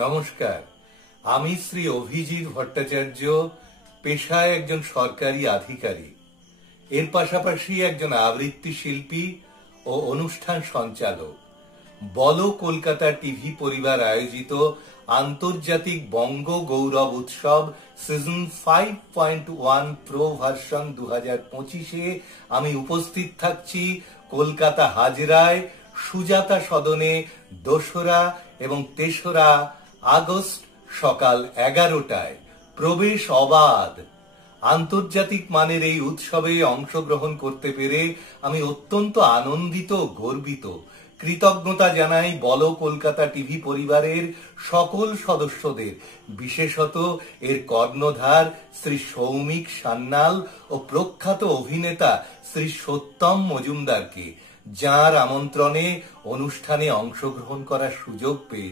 নমস্কার, আমি শ্রী অভিজিৎ ভট্টাচার্য, পেশায় একজন সরকারি আধিকারিক। এর পাশাপাশি একজন আবৃত্তি শিল্পী ও অনুষ্ঠান সঞ্চালক। বলো কলকাতা টিভি পরিবার আয়োজিত আন্তর্জাতিক বঙ্গ গৌরব উৎসব সিজন 5.1 প্রো ভার্সন 2025-এ আমি উপস্থিত থাকছি কলকাতা হাজরায় সুজাতা সদনে 2রা এবং 3রা আগস্ট সকাল 11টায়। প্রবেশ অবাধ। আন্তর্জাতিক মানের এই উৎসবে অংশগ্রহণ করতে পেরে আমি অত্যন্ত আনন্দিত ও গর্বিত। কৃতজ্ঞতা জানাই বলো কলকাতা টিভি পরিবারের সকল সদস্যদের, বিশেষত এর কর্ণধার শ্রী সৌমিক সান্যাল ও প্রখ্যাত অভিনেতা শ্রী সত্যম মজুমদারকে, যার আমন্ত্রণে অনুষ্ঠানে অংশগ্রহণ করার সুযোগ পেয়েছি।